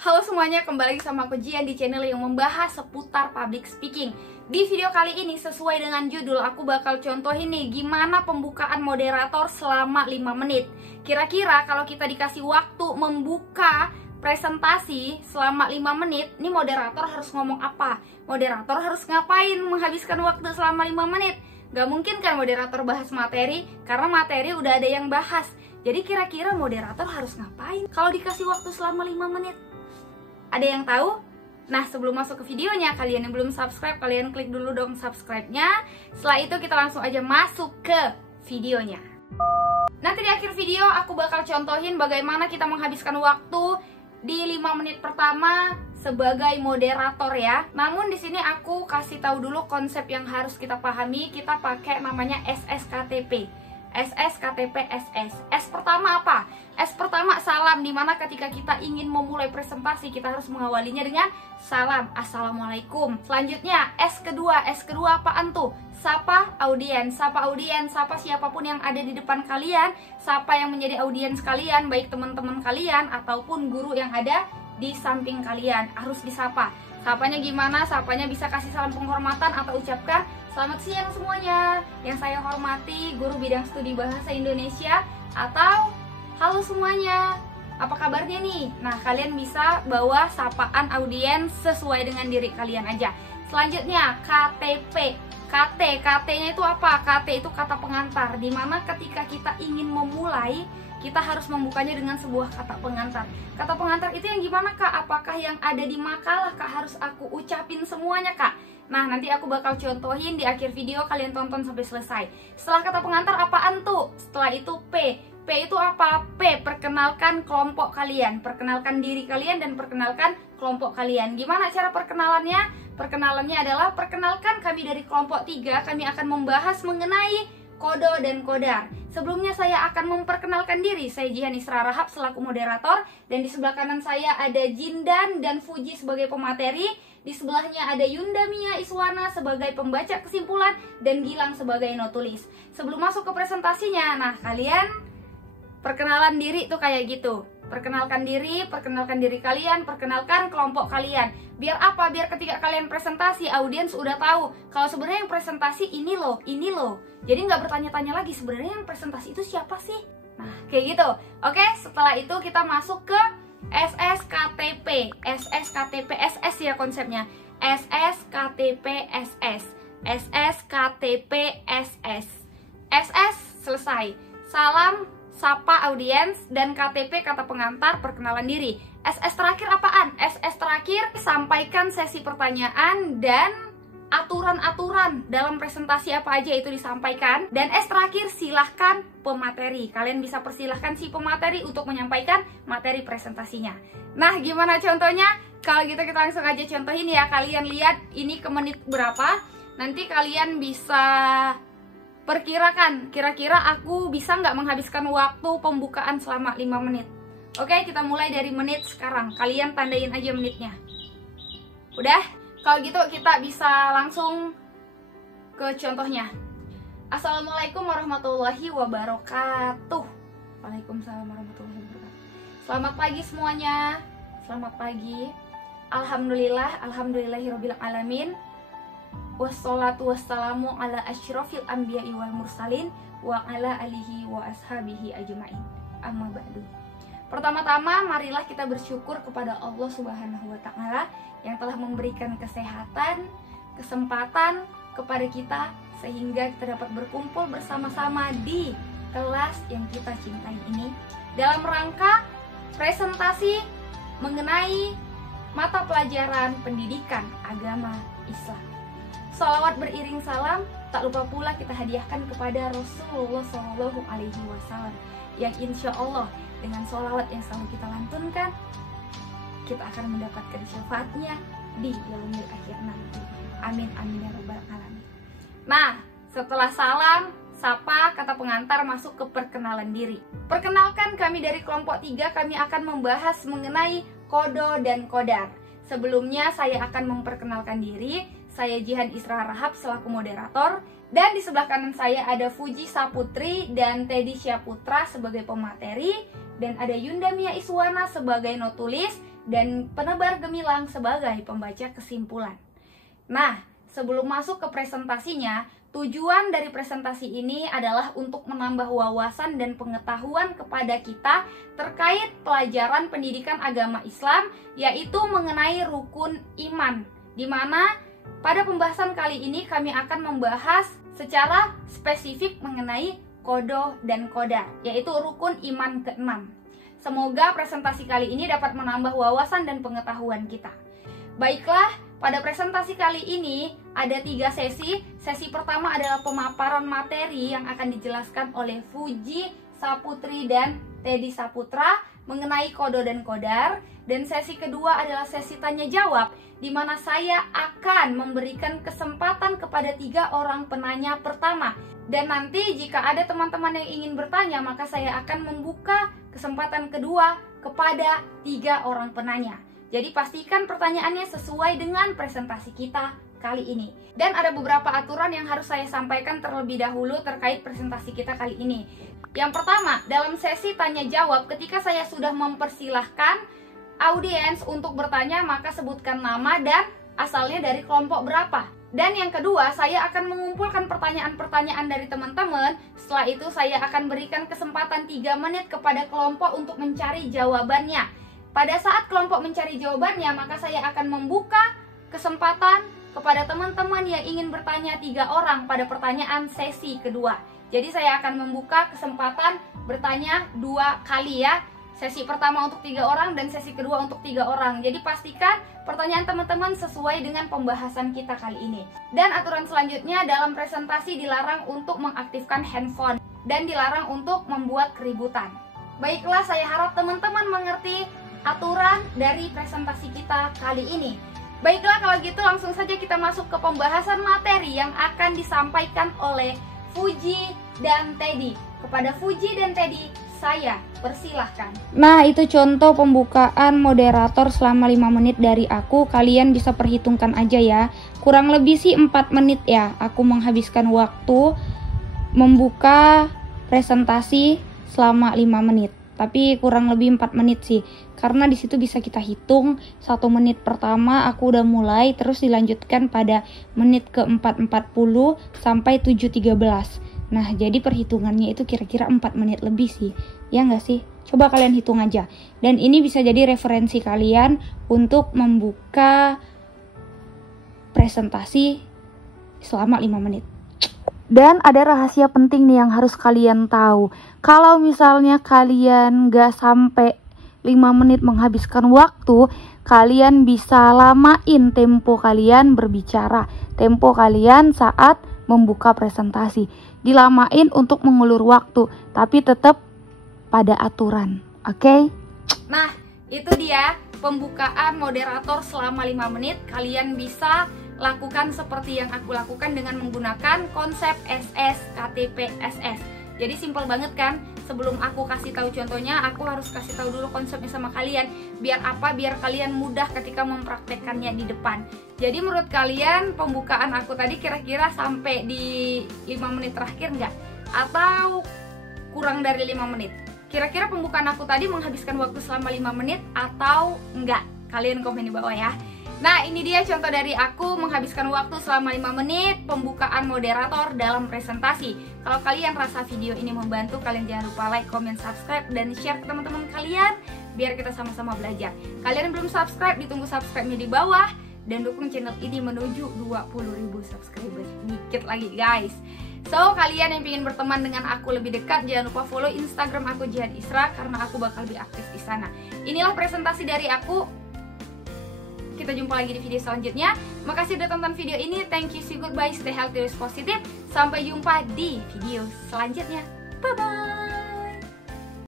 Halo semuanya, kembali lagi sama aku Jian di channel yang membahas seputar public speaking. Di video kali ini sesuai dengan judul, aku bakal contohin nih gimana pembukaan moderator selama 5 menit. Kira-kira kalau kita dikasih waktu membuka presentasi selama 5 menit, nih moderator harus ngomong apa? Moderator harus ngapain menghabiskan waktu selama 5 menit? Gak mungkin kan moderator bahas materi, karena materi udah ada yang bahas. Jadi kira-kira moderator harus ngapain kalau dikasih waktu selama 5 menit? Ada yang tahu? Nah, sebelum masuk ke videonya, kalian yang belum subscribe, kalian klik dulu dong subscribe-nya. Setelah itu kita langsung aja masuk ke videonya. Nanti di akhir video aku bakal contohin bagaimana kita menghabiskan waktu di 5 menit pertama sebagai moderator ya. Namun di sini aku kasih tahu dulu konsep yang harus kita pahami. Kita pakai namanya SSKTP. SSKTP SS. S pertama apa? S pertama salam, dimana ketika kita ingin memulai presentasi kita harus mengawalinya dengan salam, assalamualaikum. Selanjutnya S kedua apaan tuh? Sapa audiens, sapa siapapun yang ada di depan kalian, sapa yang menjadi audiens kalian, baik teman-teman kalian ataupun guru yang ada di samping kalian, harus disapa. Sapanya gimana? Sapanya bisa kasih salam penghormatan atau ucapkan selamat siang semuanya, yang saya hormati guru bidang studi bahasa Indonesia, atau halo semuanya, apa kabarnya nih? Nah, kalian bisa bawa sapaan audiens sesuai dengan diri kalian aja. Selanjutnya KTP. KT-nya itu apa? KT itu kata pengantar, dimana ketika kita ingin memulai, kita harus membukanya dengan sebuah kata pengantar. Kata pengantar itu yang gimana kak? Apakah yang ada di makalah kak harus aku ucapin semuanya kak? Nah, nanti aku bakal contohin di akhir video, kalian tonton sampai selesai. Setelah kata pengantar apaan tuh? Setelah itu P. P itu apa? P, perkenalkan kelompok kalian, perkenalkan diri kalian dan perkenalkan kelompok kalian. Gimana cara perkenalannya? Perkenalannya adalah perkenalkan kami dari kelompok 3, kami akan membahas mengenai kodo dan kodar. Sebelumnya saya akan memperkenalkan diri, saya Jihan Isra Rahab selaku moderator, dan di sebelah kanan saya ada Jindan dan Fuji sebagai pemateri. Di sebelahnya ada Yunda Mia Iswana sebagai pembaca kesimpulan dan Gilang sebagai notulis. Sebelum masuk ke presentasinya, nah kalian perkenalan diri tuh kayak gitu. Perkenalkan diri kalian, perkenalkan kelompok kalian. Biar apa? Biar ketika kalian presentasi, audiens udah tahu kalau sebenarnya yang presentasi ini loh. Jadi nggak bertanya-tanya lagi sebenarnya yang presentasi itu siapa sih? Nah, kayak gitu. Oke, setelah itu kita masuk ke SSKTP. SSKTP SS ya konsepnya. SSKTP SS. SSKTP SS. SS selesai. Salam, sapa audiens, dan KTP kata pengantar, perkenalan diri. SS terakhir apaan? SS terakhir sampaikan sesi pertanyaan dan aturan-aturan dalam presentasi apa aja itu disampaikan. Dan S terakhir silahkan pemateri. Kalian bisa persilahkan si pemateri untuk menyampaikan materi presentasinya. Nah, gimana contohnya? Kalau gitu kita langsung aja contohin ya. Kalian lihat ini ke menit berapa. Nanti kalian bisa perkirakan kira-kira aku bisa nggak menghabiskan waktu pembukaan selama 5 menit. Oke, kita mulai dari menit sekarang. Kalian tandain aja menitnya. Udah? Kalau gitu kita bisa langsung ke contohnya. Assalamualaikum warahmatullahi wabarakatuh. Waalaikumsalam warahmatullahi wabarakatuh. Selamat pagi semuanya. Selamat pagi. Alhamdulillahirabbil alamin. Wassalatu wassalamu ala asyrofil anbiya'i wal mursalin wa ala alihi wa ashabihi ajma'in. Amma ba'du. Pertama-tama marilah kita bersyukur kepada Allah Subhanahu wa taala yang telah memberikan kesehatan, kesempatan kepada kita sehingga kita dapat berkumpul bersama-sama di kelas yang kita cintai ini dalam rangka presentasi mengenai mata pelajaran pendidikan agama Islam. Sholawat beriring salam, tak lupa pula kita hadiahkan kepada Rasulullah SAW yang insya Allah dengan sholawat yang selalu kita lantunkan, kita akan mendapatkan syafaatnya di yaumil akhir nanti. Amin amin ya rabbal alamin. Nah, setelah salam, sapa, kata pengantar, masuk ke perkenalan diri. Perkenalkan kami dari kelompok 3, kami akan membahas mengenai kodo dan kodar. Sebelumnya saya akan memperkenalkan diri. Saya Jihan Isra Rahab selaku moderator, dan di sebelah kanan saya ada Fuji Saputri dan Teddy Syaputra sebagai pemateri, dan ada Yunda Mia Iswana sebagai notulis, dan penebar gemilang sebagai pembaca kesimpulan. Nah, sebelum masuk ke presentasinya, tujuan dari presentasi ini adalah untuk menambah wawasan dan pengetahuan kepada kita terkait pelajaran pendidikan agama Islam, yaitu mengenai rukun iman, di mana pada pembahasan kali ini kami akan membahas secara spesifik mengenai qodoh dan qadar, yaitu rukun iman ke-6. Semoga presentasi kali ini dapat menambah wawasan dan pengetahuan kita. Baiklah, pada presentasi kali ini ada 3 sesi. Sesi pertama adalah pemaparan materi yang akan dijelaskan oleh Fuji Saputri dan Teddy Saputra mengenai qodoh dan qadar. Dan sesi kedua adalah sesi tanya jawab, di mana saya akan memberikan kesempatan kepada 3 orang penanya pertama. Dan nanti jika ada teman-teman yang ingin bertanya, maka saya akan membuka kesempatan kedua kepada 3 orang penanya. Jadi pastikan pertanyaannya sesuai dengan presentasi kita kali ini. Dan ada beberapa aturan yang harus saya sampaikan terlebih dahulu terkait presentasi kita kali ini. Yang pertama, dalam sesi tanya jawab, ketika saya sudah mempersilahkan audiens untuk bertanya, maka sebutkan nama dan asalnya dari kelompok berapa. Dan yang kedua, saya akan mengumpulkan pertanyaan-pertanyaan dari teman-teman. Setelah itu saya akan berikan kesempatan 3 menit kepada kelompok untuk mencari jawabannya. Pada saat kelompok mencari jawabannya, maka saya akan membuka kesempatan kepada teman-teman yang ingin bertanya 3 orang pada pertanyaan sesi kedua. Jadi saya akan membuka kesempatan bertanya 2 kali ya. Sesi pertama untuk 3 orang dan sesi kedua untuk 3 orang. Jadi pastikan pertanyaan teman-teman sesuai dengan pembahasan kita kali ini. Dan aturan selanjutnya, dalam presentasi dilarang untuk mengaktifkan handphone dan dilarang untuk membuat keributan. Baiklah, saya harap teman-teman mengerti aturan dari presentasi kita kali ini. Baiklah, kalau gitu langsung saja kita masuk ke pembahasan materi yang akan disampaikan oleh Fuji dan Teddy. Kepada Fuji dan Teddy, saya persilahkan. Nah, itu contoh pembukaan moderator selama 5 menit dari aku. Kalian bisa perhitungkan aja ya. Kurang lebih sih 4 menit ya. Aku menghabiskan waktu membuka presentasi selama 5 menit. Tapi kurang lebih 4 menit sih. Karena di situ bisa kita hitung 1 menit pertama aku udah mulai, terus dilanjutkan pada menit ke-4.40 sampai 7.13. Nah, jadi perhitungannya itu kira-kira 4 menit lebih sih. Ya nggak sih? Coba kalian hitung aja. Dan ini bisa jadi referensi kalian untuk membuka presentasi selama 5 menit. Dan ada rahasia penting nih yang harus kalian tahu. Kalau misalnya kalian nggak sampai 5 menit menghabiskan waktu, kalian bisa lamain tempo kalian berbicara. Tempo kalian saat membuka presentasi. Dilamain untuk mengulur waktu, tapi tetap pada aturan, oke? Nah, itu dia pembukaan moderator selama 5 menit. Kalian bisa lakukan seperti yang aku lakukan dengan menggunakan konsep SS, KTP, SS. Jadi simpel banget kan? Sebelum aku kasih tahu contohnya, aku harus kasih tahu dulu konsepnya sama kalian. Biar apa? Biar kalian mudah ketika mempraktekkannya di depan. Jadi menurut kalian pembukaan aku tadi kira-kira sampai di 5 menit terakhir nggak? Atau kurang dari 5 menit? Kira-kira pembukaan aku tadi menghabiskan waktu selama 5 menit atau enggak? Kalian komen di bawah ya. Nah, ini dia contoh dari aku menghabiskan waktu selama 5 menit pembukaan moderator dalam presentasi. Kalau kalian rasa video ini membantu, kalian jangan lupa like, comment, subscribe, dan share ke teman-teman kalian biar kita sama-sama belajar. Kalian yang belum subscribe, ditunggu subscribe-nya di bawah dan dukung channel ini menuju 20.000 subscriber. Dikit lagi guys. So, kalian yang ingin berteman dengan aku lebih dekat, jangan lupa follow Instagram aku Jihan Isra karena aku bakal lebih aktif di sana. Inilah presentasi dari aku. Kita jumpa lagi di video selanjutnya. Makasih udah tonton video ini. Thank you, see you, goodbye, stay healthy, stay positive. Sampai jumpa di video selanjutnya. Bye bye.